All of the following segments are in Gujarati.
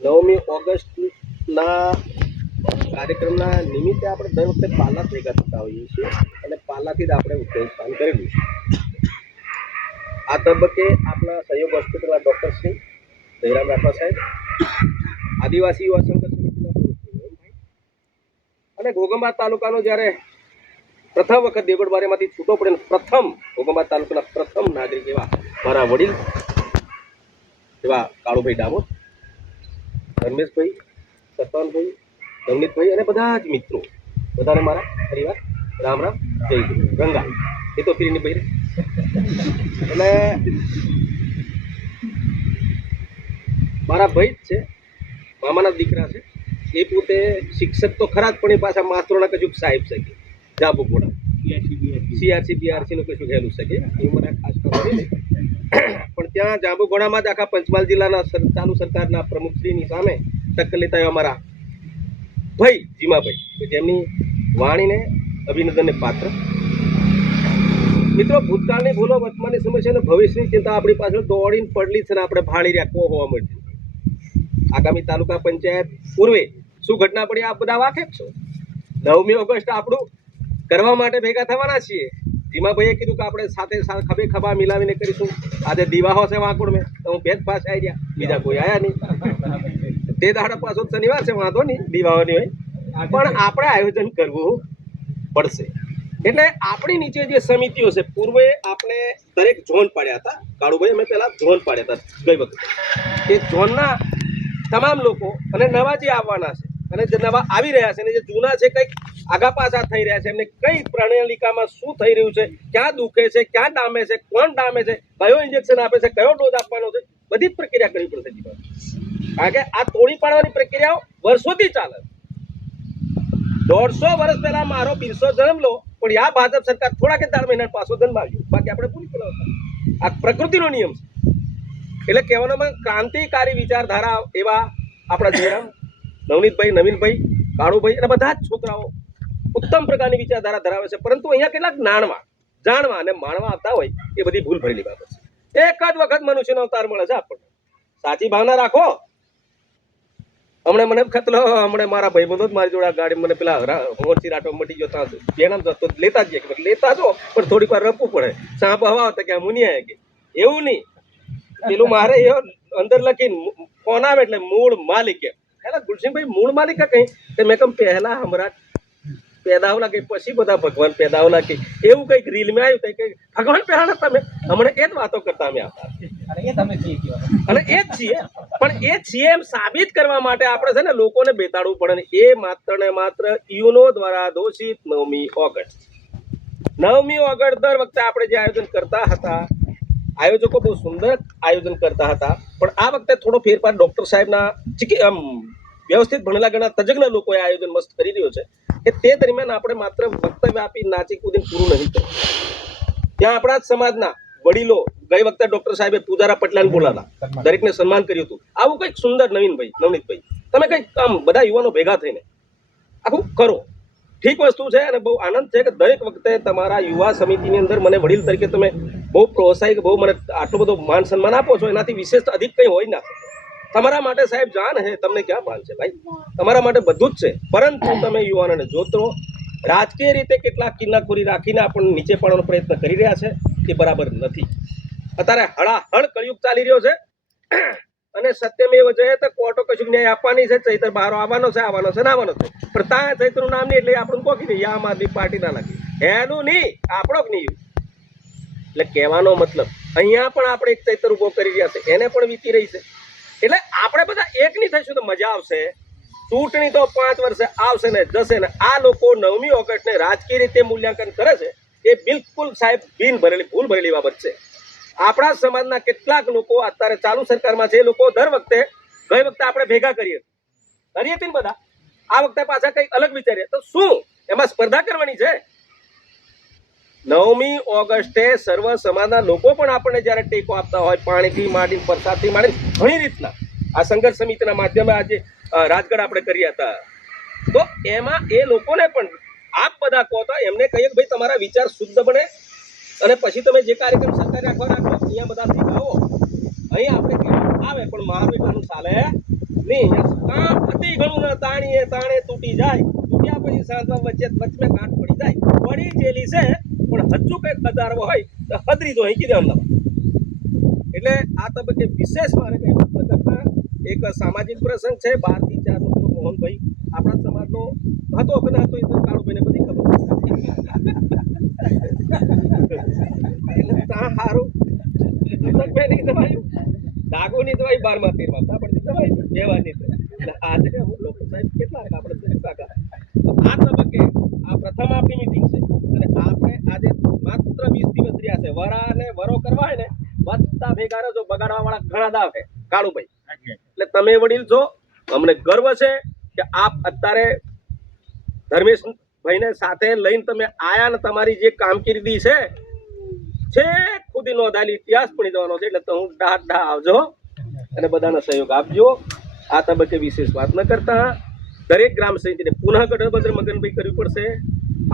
9મી ઓગસ્ટના કાર્યક્રમના નિમિત્તે આપણે દર વખતે પાલા ભેગા થતા હોઈએ છીએ અને પાલાથી જ આપણે ઉદ્યોગસ્થાન કરેલું છે. આ તબક્કે આપણા સહયોગ હોસ્પિટલના ડૉક્ટર શ્રી જયરામ રાઠવા સાહેબ, આદિવાસી યુવા સંઘર્ષ સમિતિના પ્રમુખ અને ઘોગંબા તાલુકાનો જ્યારે પ્રથમ વખત દેવગઢબારીમાંથી છૂટો પડે, પ્રથમ ઘોગંબા તાલુકાના પ્રથમ નાગરિક એવા મારા વડીલ એવા કાળુભાઈ ડામોર, ધર્મેશભાઈ, સતવાનભાઈ, નવનીતભાઈ અને બધા જ મિત્રો, બધાને મારા પરિવાર રામ રામ, જય ગુરુ ગંગા. એ તો ફીરીની ભાઈ એટલે મારા ભાઈ જ છે, મામાના દીકરા છે. એ પોતે શિક્ષક તો ખરા જ, પણ એ પાછા માસ્તરોના કશું સાહેબ છે કે જાંબુઘોડા CRC BRC નું કશું કહેલું છે કે એ મને ખાસ ખબર નહીં. પણ ત્યાં જાંબુઘોડામાં જ આખા પંચમહાલ જિલ્લાના ચાલુ સરકારના પ્રમુખશ્રીની સામે ટક્કર લેતા આવ્યા મારા ભાઈ જીમાભાઈ, કે જેમની વાણીને અભિનંદનને પાત્ર. મિત્રો, ભૂતકાળની ભૂલો, વર્તમાનની સમસ્યા અને ભવિષ્યની ચિંતા આપણી પાછળ દોડીને પડલી છે ને આપણે ભાળી રહ્યા કો હોવા મળતી. આગામી તાલુકા પંચાયત પૂર્વે શું ઘટના પડી આ બધા વાકેફ છો. 9મી ઓગસ્ટ આપણું કરવા માટે ભેગા થવાના છીએ. જીમાભાઈએ કીધું કે આપણે સાથે ખભે ખભા મિલાવીને કરીશું. આજે દિવાહો છે વાંકોડ મેં, તો હું ભેદ પાસ આવી ગયા, બીજા કોઈ આયા નહીં. તે દાડા પાછો શનિવાર છે, વાંધો નહીં, દિવાહોની હોય, પણ આપણે આયોજન કરવું પડશે. એટલે આપણી નીચે જે સમિતિઓ છે, પૂર્વે આપણે દરેક ઝોન પાડ્યા હતા. કાળુભાઈ, અમે પહેલા ઝોન પાડ્યા હતા ગઈ વખતે. એ ઝોનના તમામ લોકો અને નવા જે આવવાના છે અને જે નવા આવી રહ્યા છે અને જે જૂના છે, કંઈક આગા પાછા થઈ રહ્યા છે, એમને કઈ પ્રણાલિકામાં શું થઈ રહ્યું છે, ક્યાં દુખે છે, ક્યાં ડામે છે, કોણ ડામે છે, કયો ઇન્જેક્શન આપે છે, કયો ડોઝ આપવાનો છે, બધી જ પ્રક્રિયા કરવી પડશે. કારણ કે આ તોડી પાડવાની પ્રક્રિયાઓ વર્ષોથી ચાલે. 150 વર્ષ પહેલા મારો બિરસો જન્મ લો, પણ આ ભાજપ સરકાર થોડા કે 4 મહિના પાછો જન્મ આવ્યો, બાકી આપણે પૂરી કરાવતા. આ પ્રકૃતિનો નિયમ છે. એટલે કહેવાનો ક્રાંતિકારી વિચારધારા એવા આપણા જયરામ, નવનીતભાઈ, નવીનભાઈ, કાળુભાઈ અને બધા જ છોકરાઓ ઉત્તમ પ્રકારની વિચારધારા ધરાવે છે. પરંતુ અહીંયા કેટલાક જાણવા અને માણવા આવતા હોય એ બધી ભૂલ ભરેલી બાબત છે. એક જ વખત મનુષ્યનો અવતાર મળે છે આપણને. સાચી ભાવના રાખો. હમણાં મને ખતલો, હમણાં મારા ભાઈબંધો જ મારી જોડે ગાડી મને પેલા મોરચી રાટો મટી ગયો ત્યાં બેનામ તો લેતા જ લેતા જો, પણ થોડીક વાર રપવું પડે. સાંપ હવા આવતા કે મુનિ આવે કે એવું નહીં. પેલું મારે એ અંદર લખીને ફોન આવે એટલે મૂળ માલિક એમ. હેલા ગુલસિંહભાઈ, મૂળ માલિક કઈ તો મેં કહું પહેલા હમણાં પેદાવલા કે પછી બધા ભગવાન પેદાવલા કે એવું કંઈક રીલમાં આવ્યું કંઈક ભગવાન પહેલા નતા. તમે હમણાં એ જ વાતો કરતા અમે આવતા અને એ જ છીએ. પણ એ છીએ એમ સાબિત કરવા માટે આપણે છે ને લોકોને બેતાડવું પડે ને એ માત્ર ને માત્ર યુનો દ્વારા દોષિત 9મી ઓગસ્ટ. 9મી ઓગસ્ટ દર વખતે આપણે જે આયોજન કરતા હતા, આયોજકો બહુ સુંદર આયોજન કરતા હતા, પણ આ વખતે થોડો ફેરફાર ડૉક્ટર સાહેબના વ્યવસ્થિત ભણેલા ઘણા તજજ્ઞ લોકોએ આયોજન મસ્ત કરી રહ્યો છે કે તે દરમિયાન આપણે માત્ર વક્તવ્ય આપી નાચી કૂદીને પૂરું નહીં કર્યું. ત્યાં આપણા જ સમાજના વડીલો, ગઈ વખતે ડૉક્ટર સાહેબે પૂજારા પટલાને બોલાતા, દરેકને સન્માન કર્યું હતું. આવું કંઈક સુંદર નવનીતભાઈ, તમે કંઈક બધા યુવાનો ભેગા થઈને આખું કરો. ઠીક વસ્તુ છે અને બહુ આનંદ છે કે દરેક વખતે તમારા યુવા સમિતિની અંદર મને વડીલ તરીકે તમે બહુ પ્રોત્સાહિત, બહુ મને આટલો બધો માન સન્માન આપો છો. એનાથી વિશેષ અધિક કંઈ હોય ના. તમારા માટે સાહેબ જાન હે, તમને ક્યાં ભાન છે ભાઈ, તમારા માટે બધું જ છે. પરંતુ તમે યુવાનોને જોતો રાજકીય રીતે કેટલાક કિન્નાખોરી રાખીને આપણને નીચે પાડવાનો પ્રયત્ન કરી રહ્યા છે, એ બરાબર નથી. અત્યારે હળાહળ કળિયુગ ચાલી રહ્યો છે અને સત્યમેવ જયતે, કોર્ટો કશું ન્યાય આપવાની છે. ચૈતર બહાર આવવાનો છે પણ ત્યાં ચૈતરનું નામ નહીં એટલે આપણને કોકી નહીં, આમ આદમી પાર્ટી ના લાગી એનું નહીં, આપણો જ નહીં. એટલે કહેવાનો મતલબ અહીંયા પણ આપણે એક ચૈતર ઉભો કરી રહ્યા છે, એને પણ વીતી રહી છે. એટલે આપણે બધા એક નહીં થઈશું તો મજા આવશે. ચૂંટણી તો 5 વર્ષે આવશે ને જશે ને. આ લોકો 9મી ઓગસ્ટને રાજકીય રીતે મૂલ્યાંકન કરે છે એ બિલકુલ સાહેબ ભૂલ ભરેલી બાબત છે. આપણા સમાજના કેટલાક લોકો અત્યારે ચાલુ સરકારમાં છે, એ લોકો દર વખતે ગઈ વખતે આપણે ભેગા કરીએ હતી ને બધા, આ વખતે પાછા કંઈક અલગ વિચારીએ તો શું એમાં સ્પર્ધા કરવાની છે? 9મી ઓગસ્ટે સર્વ સમાજના લોકો પણ આપણને જ્યારે ટેકો આપતા હોય, પાણીથી માંડીને પ્રસાદથી માંડીને ઘણી રીતના આ સંઘર્ષ સમિતિના માધ્યમે આજે રાજગઢ આપણે કર્યા હતા, તો એમાં એ લોકોને પણ આપ બધા કહો તો એમને કહીએ કે ભાઈ તમારા વિચાર શુદ્ધ બને અને પછી તમે જે કાર્યક્રમ સરકાર રાખવા રાખો અહીંયા બધા ભેગા આવો. અહીં આપણે આવે હોય પણ મારા બેટાનું ચાલે નહીં. કામ અતિ ઘણું ના તાણીએ તાણે તૂટી જાય, તૂટ્યા પછી સાંધવા વચ્ચે ગાંઠ પડી જાય. પડી જેલી છે પણ હજુ કઈક વધારવો હોય તો હદરી તો અહીં કીધે અમદાવાદ. એટલે આ તબક્કે વિશેષ મારે કઈ વાત ન કરતા એક સામાજિક પ્રસંગ છે. 12 થી 4 નો મોહનભાઈ આપણા સમાજનો હતો કે ન હતો એ તો કાળુભાઈને બધી ખબર એટલે ત્યાં સારું મેં નહીં દવાયું, ડાગોની દવાઈ 12માં 13માં આપણને દવાઈ વ્યવહારની એટલે આજે અમુક લોકો સાહેબ કેટલા આપણે આ તબક્કે આ પ્રથમ આપણી મીટિંગ છે અને આપણે આજે માત્ર 20 દિવસ રહ્યા છે. વરા અને વરો કરવા હોય ને બધા ભેગા રહો, બગાડવા વાળા ઘણા દાવ છે કાળુભાઈ. એટલે તમે વડીલ છો, અમને ગર્વ છે કે આપ અત્યારે ધર્મેશભાઈને સાથે લઈને તમે આયા ને તમારી જે કામગીરી છે ખુદ નોંધાયેલી ઇતિહાસ પણ જવાનો છે. એટલે તો હું ડા આવજો અને બધાનો સહયોગ આપજો. આ તબક્કે વિશેષ વાત ન કરતા દરેક ગ્રામ સમિતિને પુનઃ ગઠબંધન મગનભાઈ કરવી પડશે.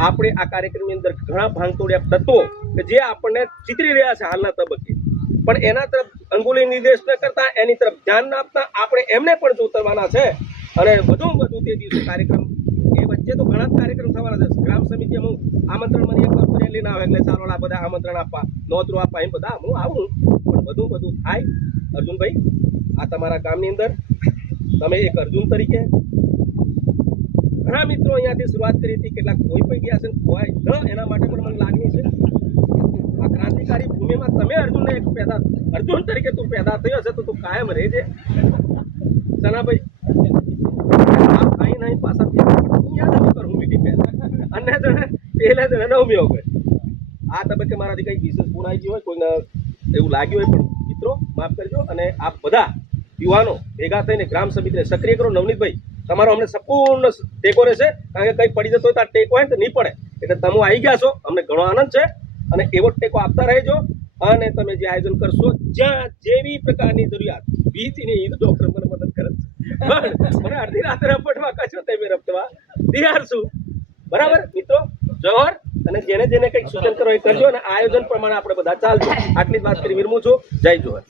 આપણે આ કાર્યક્રમની અંદર ઘણા ભાંગતોડિયા તત્વો કે જે આપણને ચિતરી રહ્યા છે હાલના તબક્કે, પણ એના તરફ અંગુલી નિર્દેશ ન કરતા, એની તરફ ધ્યાન ના આપતા આપણે એમને પણ જોતરવાના છે. અને વધુમાં વધુ તે દિવસે કાર્યક્રમ એ વચ્ચે તો ઘણા જ કાર્યક્રમ થવાના છે. ગ્રામ સમિતિ હું આમંત્રણ મને એક લઈને આવે એટલે ચાલો આ બધા આમંત્રણ આપવા, નોતરું આપવા, એમ બધા હું આવું, પણ વધુ થાય. અર્જુનભાઈ, આ તમારા ગામની અંદર તમે એક અર્જુન તરીકે ઘણા મિત્રો અહીંયાથી શરૂઆત કરી હતી, કેટલાક કોઈ પણ ગયા છે કોઈ ન, એના માટે પણ મને લાગણી છે. આ ક્રાંતિકારી ભૂમિમાં તમે અર્જુન તરીકે તું પેદા થયો છે તો તું કાયમ રહેજે. સનાભાઈ નહીં પાછા યાદ આવી કરું મીટિંગ અન્ય જણે પહેલા જણે નવમી ઓગસ્ટ. આ તબક્કે મારાથી કંઈક વિશેષ ગુણ આવી ગયો હોય, કોઈને એવું લાગ્યું હોય, પણ મિત્રો માફ કરજો. અને આપ બધા યુવાનો ભેગા થઈને ગ્રામ સમિતિને સક્રિય કરો. નવનીતભાઈ, તમારો અમને સંપૂર્ણ ટેકો રહેશે, કારણ કે કંઈ પડી જતો હોય તો આ ટેકો હોય ને તો નહીં પડે. એટલે તમે આવી ગયા છો, અમને ઘણો આનંદ છે અને એવો ટેકો આપતા રહેજો. અને તમે જે આયોજન કરશો, જ્યાં જેવી પ્રકારની જરૂરિયાત, બીજની ઈદ ડોક્ટર મને મદદ કરે છે, મને અડધી રાત્રે રપટવા કશો તમે રપટવા તૈયાર છું. બરાબર મિત્રો, જોહર. અને જેને કંઈક સૂચન કરો એ કરજો અને આયોજન પ્રમાણે આપણે બધા ચાલજો. આટલી જ વાત કરી વિરમું છું. જય જોહર.